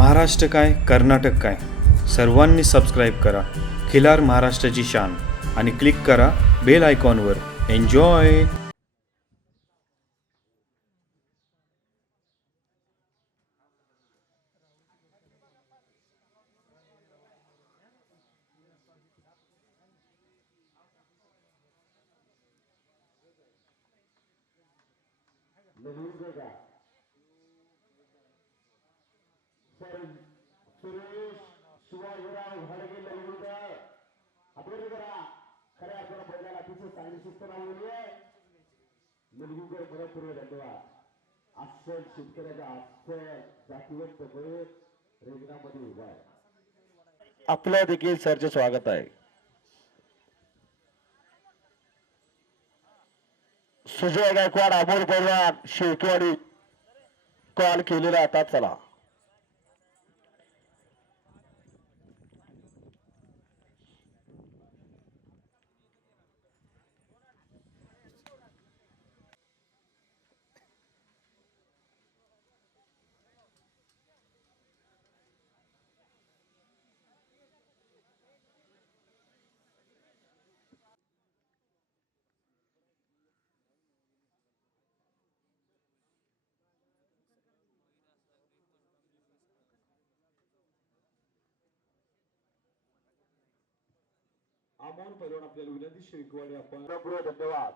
महाराष्ट्र काय कर्नाटक काय सर्वांनी सबस्क्राईब करा खिलार महाराष्ट्राची शान आणि क्लिक करा बेल आयकॉनवर. एन्जॉय. सुरेश शिवाजीराव घाडगे लढवून आपण करा खऱ्या अर्थानं बैलाला अतिशय चांगली शिस्त लावलेली आहे. मुलगीकर मनपूर्वक धन्यवाद. अस्सल शेतकऱ्याचा अस्सल जातीवंत बैल रेंजनामध्ये उभा आहे. आपलं देखील सरचे स्वागत आहे. सुजय गायकवाड अमोल पैलवान शेवटवाडी कॉल केलेला आता चला. अमोल पैलवान आपल्याला विनंती शेवटवाडी आपण मनपूर्वक धन्यवाद.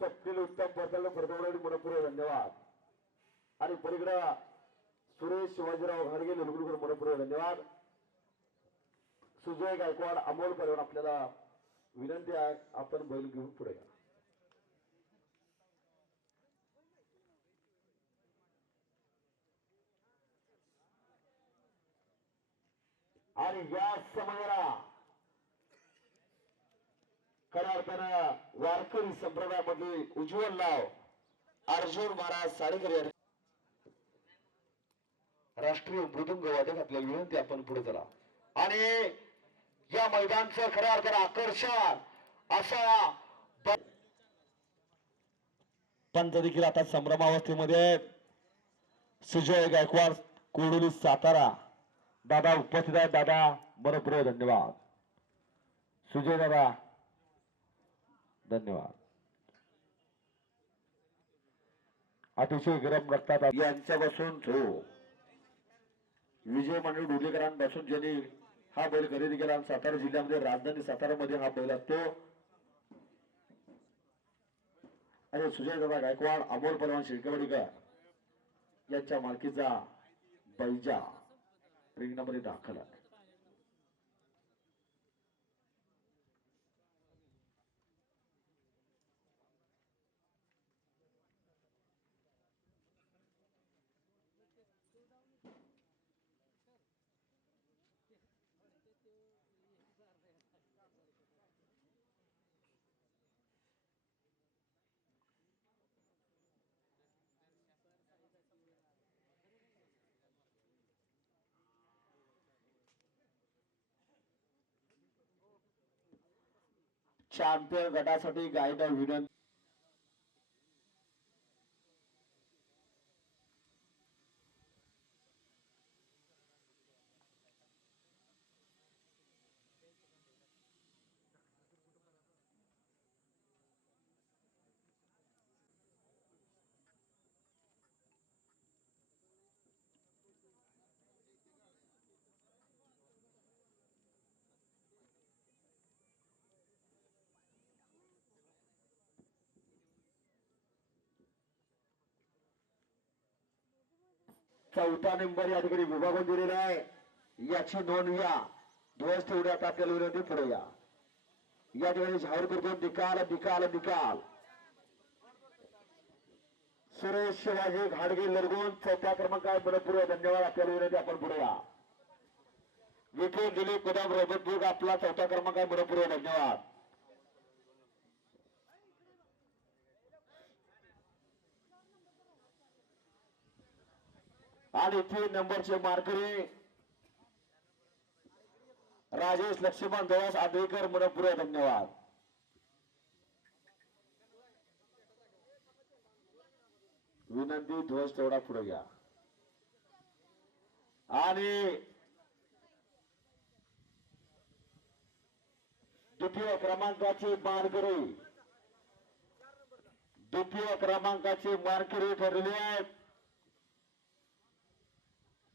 चपकेल उत्तम बदल फरदवडी मनपूर्वक धन्यवाद. आणि पलीकडे सुरेश शिवाजीराव घाडगे लुलगुडकर मनपूर्वक धन्यवाद. सुजय गायकवाड अमोल पैलवान आपल्याला विनंती आहे आपण बैल घेऊन पुढे या. आणि या समयाला खऱ्या अर्थानं वारकरी संप्रदायामध्ये उज्ज्वल नाव अर्जुन महाराज साडेकर यांनी राष्ट्रीय मृदुंग वादक आपल्याला विनंती आपण पुढे चला. आणि या मैदानचं खऱ्या अर्थानं आकर्षण असा पंच देखील आता संभ्रमावस्थेमध्ये सुजय गायकवाड कोडोली सातारा दादा उपस्थित आहेत. दादा मनपूर्वक धन्यवाद. सुजय दादा धन्यवाद. अतिशय गरम रक्तात यांच्यापासून जो विजय मंडळ डोलेकरांपासून ज्यांनी हा बैल खरेदी केला आणि सातारा जिल्ह्यामध्ये राजधानी सातारामध्ये हा बैल असतो. आणि सुजय दादा गायकवाड अमोल पलवान शिरकवडीकर यांच्या मालकीचा बैजा रिंगणामध्ये दाखल आहे. चॅम्पियन गटासाठी गायदा विनंती. चौथा नंबर या ठिकाणी विभागून दिलेला आहे. याची नोंद घ्या. ध्वज ठेवण्यात आपल्याला विनंती पुढे या. या ठिकाणी जाहीर करतो निकाल निकाल निकाल. सुरेश शिवाजी घाडगे लरगुण चौथ्या क्रमांकावर मनपूर्वक धन्यवाद. आपल्याला विनंती आपण पुढे या. विपुल दिलीप कदम रोबतपूर आपला चौथा क्रमांकावर मनपूर्वक धन्यवाद. आणि 3 नंबरचे मार्करी राजेश लक्ष्मण देवास आदेकर मनपूर्वक धन्यवाद. विनंती ध्वज तेवढा पुढे घ्या. आणि द्वितीय क्रमांकाची मानकरी ठरलेली आहेत.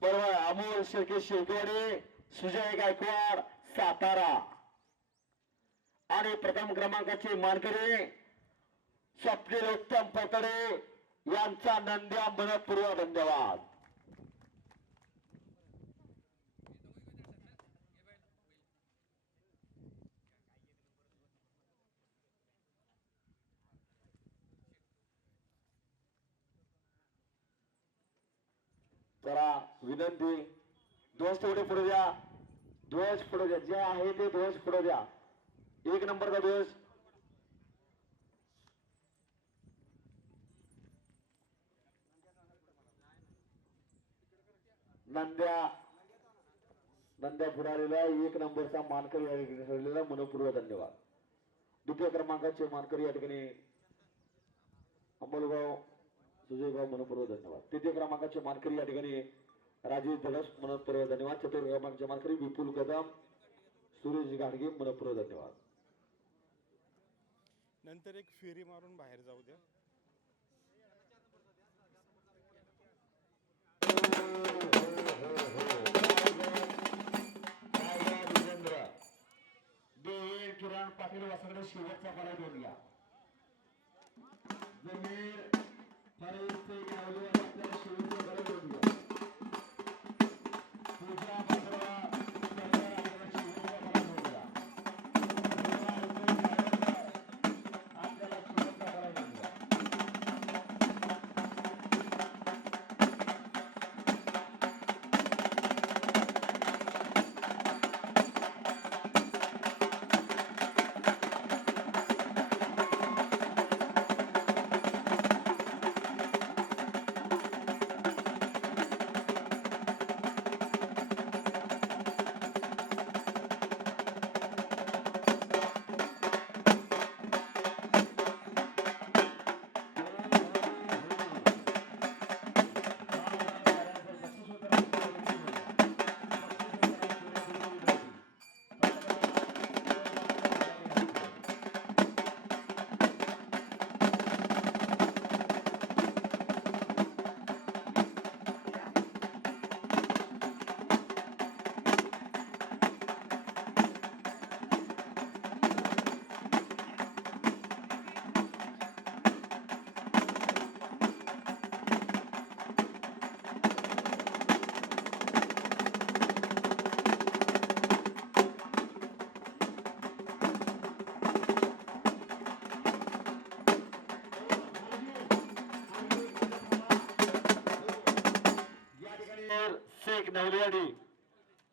बरोबर अमोल शेळके शेळकेवाडी, सुजय गायकवाड सातारा. आणि प्रथम क्रमांकाची मानकरी स्वप्नील उत्तम पतडे यांचा नंद्या मनपूर्व धन्यवाद. जरा विनंती, ध्वज थोडे पुढे द्या, ध्वज पुढे द्या, जे आहे ते ध्वज पुढे द्या. 1 नंबरचा ध्वज. नंद्या पुढारीला 1 नंबरचा मानकरी ठरलेला मनपूर्वक धन्यवाद. द्वितीय क्रमांकाचे मानकरी या ठिकाणी अंमलगाव सुजयगाव मनपूर्वक धन्यवाद. तृतीय क्रमांकाचे मानकरी या ठिकाणी राजेश धडस मनपूर्वक धन्यवाद. चतुर्थ क्रमांकाचे मानकरी विपुल कदम सुरेश गाडगे मनपूर्वक धन्यवाद. नंतर एक फेरी मारून बाहेर जाऊ द्या. किरण पाटील वासकडे शेवटचा पाडा घेऊन घ्या. जमीर फरेसे गावले आपल्याला शेवटचा पाडा घेऊन घ्या. पूजा बाजरा सरदार आपल्याला शेवटचा पाडा घेऊन घ्या. आपल्याला शेवटचा पाडा घेऊन घ्या. शेख नवलियाडी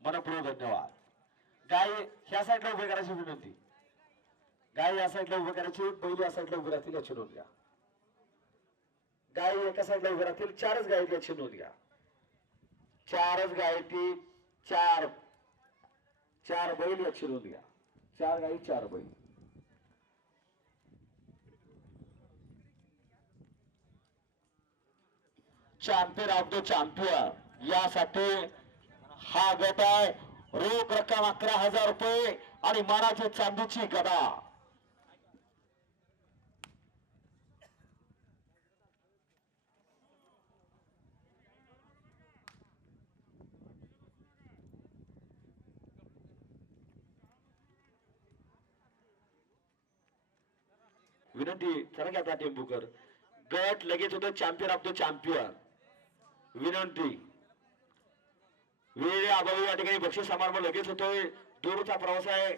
मनपूर्वक धन्यवाद. गाय ह्या साईडला उभे करायची विनंती. गाय या साईडला उभे करायची, बैल या साईडला उभे राहतील याची नोंद घ्या. गाय एका साईडला उभे राहतील, 4च गाय याची नोंद घ्या. 4च गाय ती 4 बैल याची नोंद घ्या. 4 गाई 4 बैल. चॅम्पियन ऑफ द चॅम्पियन यासाठी हा गट आहे. रोख रक्कम 11,000 रुपये आणि मानाची चांदीची गदा. विनंती, चला घ्या त्या टेम्पूकर. गट लगेच होतो चॅम्पियन ऑफ द चॅम्पियन. विनंती, वेळे अभावी या ठिकाणी बक्षीस समारंभ लगेच होतोय. दूरचा प्रवास आहे.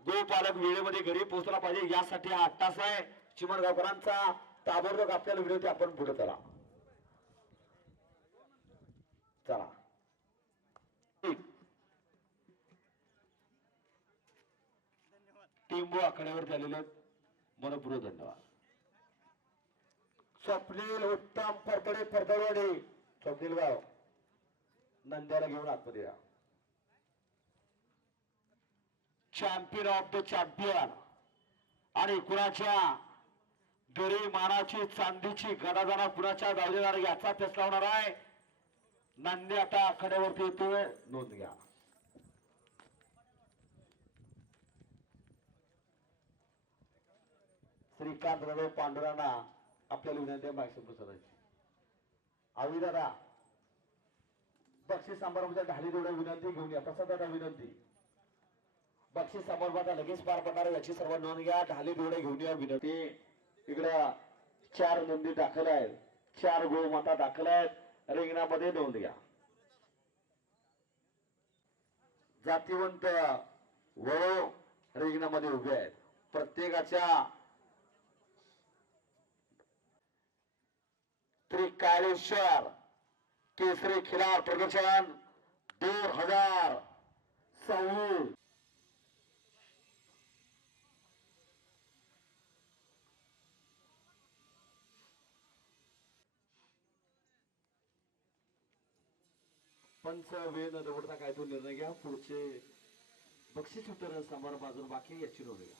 गोपालक वेळेमध्ये घरी पोहोचला पाहिजे यासाठी हा 8 तास आहे. चिमणगावकरांचा ताबडतोब आपल्याला विनंती, आपण पुढे चला. टिंबू आकड्यावर झालेले मनपूर्वक धन्यवाद. स्वप्नील उत्तम परतडे परतडवाडी, स्वप्नील गाव नंद्याला घेऊन आतमध्ये या. चॅम्पियन ऑफ द चॅम्पियन आणि कुणाच्या घरी मानाची चांदीची गदा जाणार, कुणाच्या गावलेदार याचा फैसला होणार आहे. नांदे आता आखाड्यावरती येतोय, नोंद घ्या. श्रीकांत रवे पांडुरांना आपल्याला विनंती आहे माहिती प्रसादाची. आवी दादा बक्षीस समारंभाच्या ढाली जोड्या विनंती घेऊन या. प्रसाद दादा विनंती. बक्षीस समारंभाचा लगेच पार पडणार आहे याची सर्व नोंद घ्या. ढाली जोड्या घेऊन या विनंती. इकडं 4 नोंदी दाखल आहेत, 4 गोमाता दाखल आहेत. रिंगणामध्ये नोंद घ्या. जातीवंत वळो रिंगणामध्ये उभे आहेत. प्रत्येकाच्या त्रिकाळेश्वर केसरी खिलार प्रदर्शन 2026. पंच वेळ न निवडता काय तो निर्णय घ्या. पुढचे बक्षीस वितरण समारंभ अजून बाकी याची नोंद घ्या.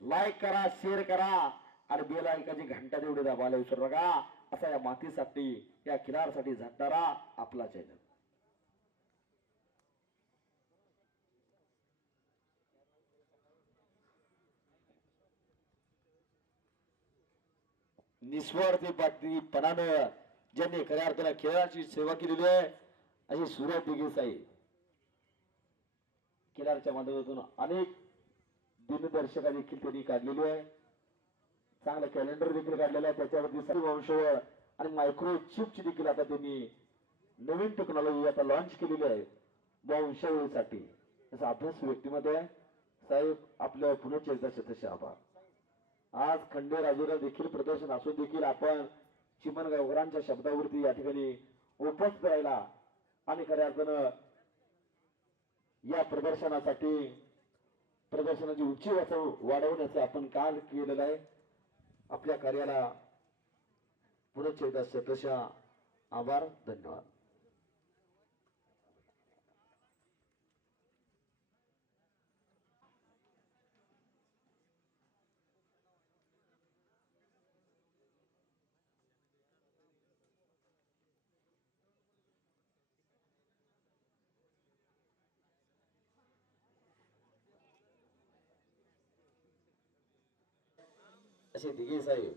लाईक करा, शेअर करा आणि बेल आयकॉनची घंटा तेवढी दाबायला विसरू नका. असा या मातीसाठी, या खिलारसाठी झटणारा आपला चॅनल. निस्वार्थीपणानं ज्यांनी खऱ्या अर्थाने खेळाची सेवा केलेली आहे अशी सूर्य दिगेसाई खिलारच्या माध्यमातून अनेक दिनदर्शिका देखील त्यांनी काढलेली आहे. चांगलं कॅलेंडर देखील काढलेलं आहे. त्याच्यावरती सर्व वंशवळ आणि मायक्रोचिपची देखील आता त्यांनी नवीन टेक्नॉलॉजी आता लॉन्च केलेली आहे वंशवळीसाठी. असा अभ्यास व्यक्तिमत्व आहे साहेब. आपल्या पुनश्चेता शतश आभार. आज खंडे राजूला देखील प्रदर्शन असून देखील आपण चिमणगावकरांच्या शब्दावरती या ठिकाणी उपस्थित राहिला आणि खऱ्या अर्थानं या प्रदर्शनाची उंची वाढवण्याचं आपण काम केलेलं आहे. आपल्या कार्याला पुनश्च एकदा शतशः आभार. धन्यवाद. असे दिघे साहेब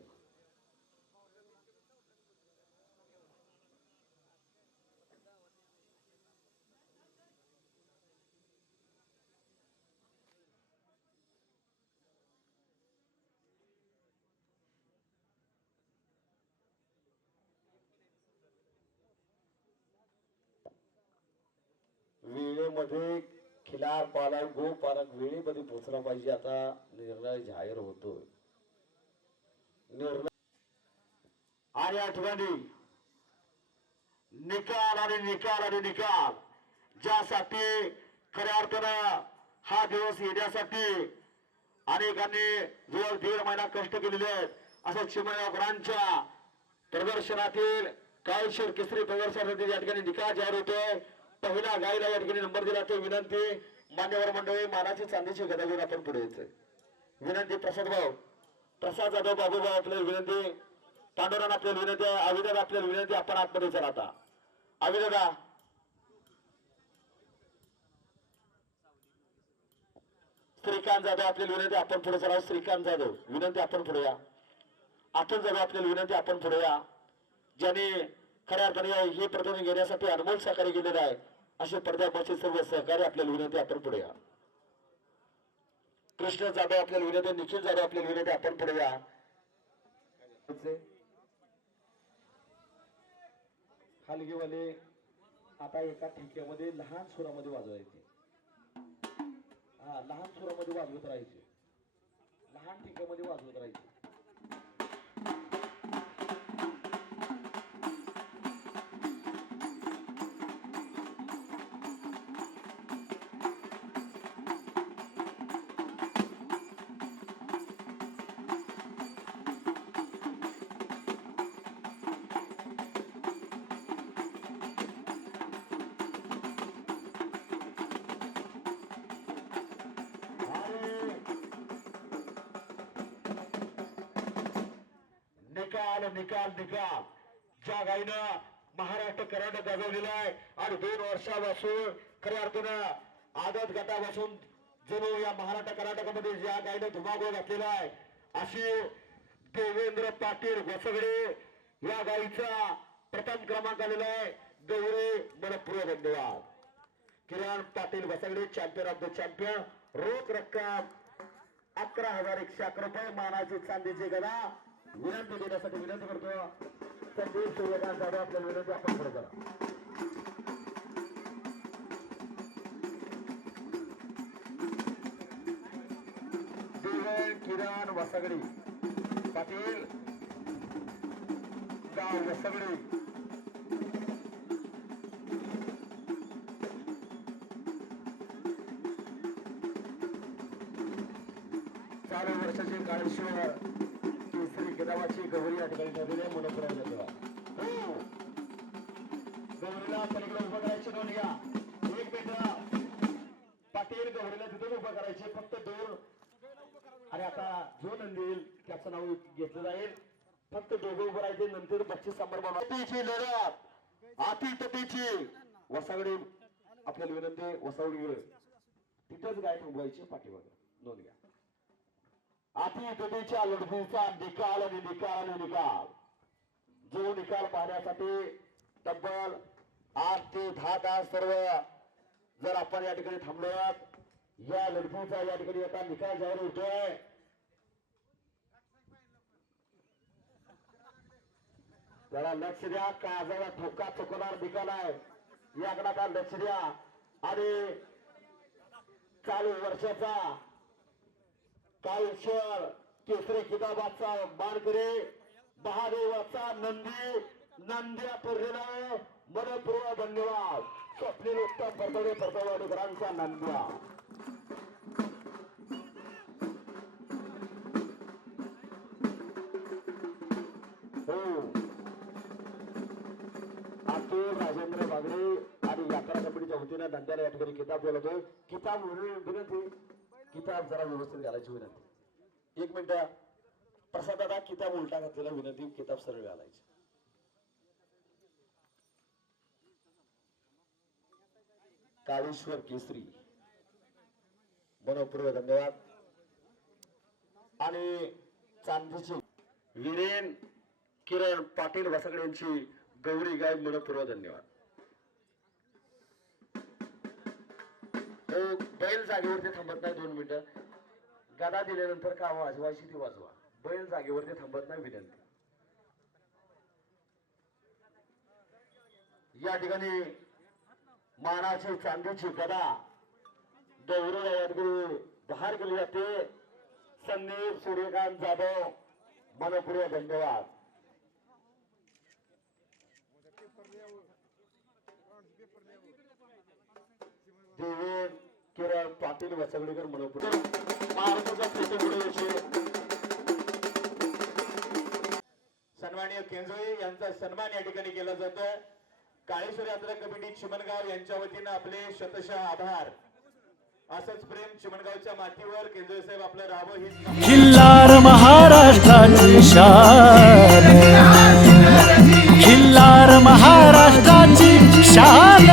वेळेमध्ये खिलार पालक गो पालक वेळेमध्ये पोहोचला पाहिजे. आता निर्णय जाहीर होतोय. निर्णय आणि या ठिकाणी निकाल आणि निकाल आणि निकाल ज्यासाठी खऱ्या अर्थानं हा दिवस येण्यासाठी अनेकांनी जवळ 1.5 महिना कष्ट केलेले आहेत. असं चिमणगावकरांच्या प्रदर्शनातील काळेश्वर केसरी प्रदर्शनातील या ठिकाणी निकाल जाहीर होतोय. पहिला गाईला या ठिकाणी नंबर दिला ते विनंती. मान्यवर मंडळी मानाची चांदीची गदा घेऊन आपण पुढे यायचंय. विनंती प्रसाद जाधव बाबूभाऊ आपल्याला विनंती. पांडुरंग आपल्याला विनंती आहे. अविदादा आपल्याला विनंती. आपण आतमध्ये चला आता. अविदादा श्रीकांत जाधव आपल्याला विनंती. आपण पुढे चला. श्रीकांत जाधव विनंती. आपण पुढे या. अतुल जाधव आपल्याला विनंती. आपण पुढे या. ज्यांनी खऱ्या अर्थाने हे प्रदर्शन घेण्यासाठी अनमोल सहकार्य केलेलं आहे असे पडद्यापासून सर्व सहकारी आपल्याला विनंती, आपण पुढे या. कृष्ण जाधव आपल्याला विनंती, निखिल जाधव आपल्याला विनंती, आपण पुढे या. हलगीवाले आता एका ठिक्यामध्ये लहान सुरामध्ये वाजवायचे. हा, लहान सुरामध्ये वाजवत राहायचे, लहान ठिक्यामध्ये वाजवत राहायचे. निकाल निकाल निकाल ज्या गायनं महाराष्ट्र कर्नाटक गाजवलेला आहे आणि 2 वर्षापासून खऱ्या अर्थानं आदत गटापासून जणू या महाराष्ट्र कर्नाटकामध्ये ज्या गायनं धुमाकूळ घातलेला आहे, अशी देवेंद्र पाटील वसगडे या गायीचा प्रथम क्रमांक आलेला आहे. गौरी मनपूर्व धन्यवाद. Kiran Patil Vasgade champion of the champion. रोख रक्कम 11,111 रुपये, मानाची चांदीची गदा. विनंती देण्यासाठी विनंती करतो संदीप सूर्यकांत जाधव आपल्याला विनंती, आपण पुढे करा. किरण वसगडी पाटील गाव वसगडी. चालू वर्षाचे काळेश्वर केसरी किताबाची गौरी या ठिकाणी ठरलेली आहे. मनोपुरात हो, गौरीला पलीकडे उभं करायचे. दोन घ्या, एक मिनिट. पाटील गौरीला तिथे उभं करायचे, फक्त 2. आणि आता जो नंदी येईल त्याचं नाव घेतलं जाईल. फक्त 2 उभं राहायचे, नंतर 25 संभ्रमाची लढत अतितटीची. वसावडी आपल्याला विनंती, वसावडी तिथंच गाय उभायची पाठीमागे. नोंद घ्या. अतितटीच्या लढतीचा निकाल आणि निकाल आणि निकाल. जो निकाल पाहण्यासाठी तब्बल 8 ते 10 तास सर्व जर आपण या ठिकाणी थांबलो, या लढतीचा या ठिकाणी आता निकाल जाहीर होतोय. त्याला लक्ष द्या, काजाला धोका चुकवणार निकाल आहे, याकडे आता लक्ष द्या. आणि चालू वर्षाचा काळेश्वर केसरी किताबाचा मानकरी महादेवाचा नंदी नंद्या फिरलेला मनपूर्व धन्यवाद. स्वप्नील उत्तम परतवडे परतवाडीकरांचा नंद्या. हो, आतूर राजेंद्र बागडे आणि यात्रा कमिटीच्या वतीने नंद्याला या ठिकाणी किताब बोलवतो. किताब विनंती, किताब जरा व्यवस्थित घालायची विनंती. 1 मिनिट. प्रसाद दादा, किताब उलटा घातलेला विनंती, किताब सरळ घालायची. काळेश्वर केसरी मनपूर्व धन्यवाद. आणि चांदीची वीरेन किरण पाटील वसगडे यांची गौरी गाय मनपूर्व धन्यवाद. बैल जागेवरती थांबत नाही. 2 मिनिटं. गदा दिल्यानंतर का वाजवायची ती वाजवा. बैल जागेवरती थांबत नाही, विनंती. या ठिकाणी मानाची चांदीची गदा गौरीला या ठिकाणी बाहेर केली जाते. संदीप सूर्यकांत जाधव मनपूर्व धन्यवाद. देवेंद्र किरण पाटील वसगडेकर मनपूर्व. महाराष्ट्राचा सन्माननीय केंजळे यांचा सन्मान या ठिकाणी केला जातो. काळेश्वर यात्रा कमिटी चिमणगाव यांच्या वतीनं आपले शतशः आभार. असंच प्रेम चिमणगावच्या मातीवर केंजळे साहेब आपलं राहावं ही खिल्लार महाराष्ट्राची शान, खिल्लार महाराष्ट्राची शान.